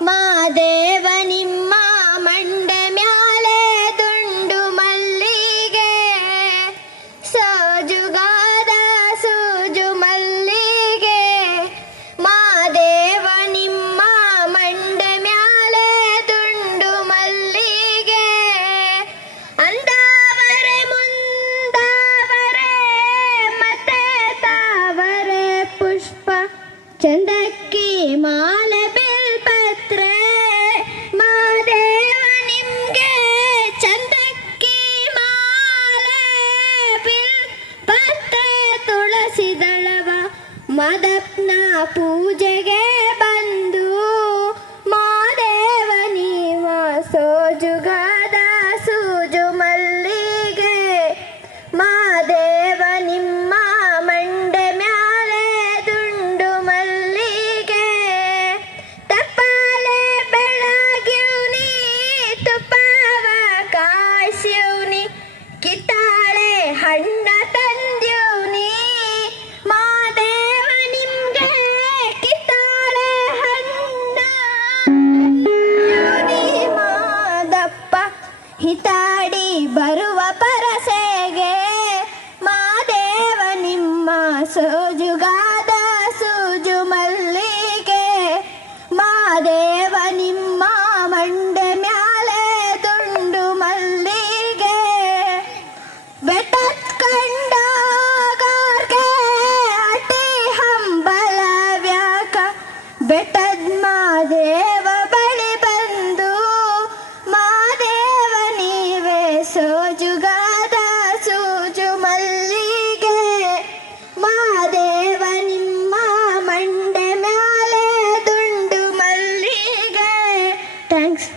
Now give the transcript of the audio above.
ಮಾದೇವ ನಿಮ್ಮ ಮಂಡೆ ಮ್ಯಾಲೆ ದುಂಡು ಮಲ್ಲಿಗೆ ಸೋಜುಗಾದ ಸೂಜು ಮಲ್ಲಿಗೆ ಮಾದೇವ ನಿಮ್ಮ ಮಂಡೆ ಮ್ಯಾಲೆ ದುಂಡು ಮಲ್ಲಿಗೆ ಅಂದಾವರೆ ಮುಂದಾವರೆ ಮತ್ತೆ ತಾವರೆ ಪುಷ್ಪ ಚಂದಕ್ಕಿ ಮಾಲೆ ಬಿಲ್ಪತ್ರೆ ಮಾದೇವ ನಿಮ್ಗೆ ಚಂದಕ್ಕಿ ಮಾಲೆ ಬಿಲ್ಪತ್ರೆ ತುಳಸಿ ದಳವ ಮದಪ್ನ ಪೂಜೆಗೆ ಬಂದು ಮಾದೇವ ನೀವ ಸೋಜುಗಾದ ಸೂಜು ಮಲ್ಲಿಗೆ ಮಾದೇವ ನಿಮ್ಮ ಮಂಡೆ ಮ್ಯಾಲೆ ದುಂಡು ಮಲ್ಲಿಗೆ ತಪ್ಪಾಲೆ ಬೆಳಗ್ಯೂನಿ ತುಪ್ಪವ ಕಾಯ್ಸ್ಯೂನಿ ಕಿತ್ತಾಳೆ ಹಣ್ಣ ತಂದ್ಯೂನಿ ಮಾದೇವ ನಿಮ್ಗೆ ಕಿತ್ತಾಳೆ ಹಣ್ಣ ಮಾದಪ್ಪ ಹಿತಾಡಿ ಬರುವ ಪರಸೆಗೆ ಮಾದೇವ ನಿಮ್ಮ ಸೋಜುಗಾದ ಸೂಜು ಮಲ್ಲಿಗೆ ಮಾದೇವ ನಿಮ್ಮ ಮಂಡೆ ಮ್ಯಾಲೆ ದುಂಡು ಮಲ್ಲಿಗೆ ಬೆಟ್ಟದ್ ಕಂಡಾಗಾರ್ಗೆ ಅಟಿ ಹಂಬಲವ್ಯಾಕ ಬೆಟ್ಟದ್ ಮಾದೇವ ಬಳಿ ಬಂದು ಮಾದೇವ ನೀವೇ ಸೋಜುಗಾದ ಸೂಜು ಮಲ್ಲಿಗೆ ಮಾದೇವ ನಿಮ್ಮ ಮಂಡೆ ಮ್ಯಾಲೆ ದುಂಡು ಮಲ್ಲಿಗೆ ಥ್ಯಾಂಕ್ಸ್.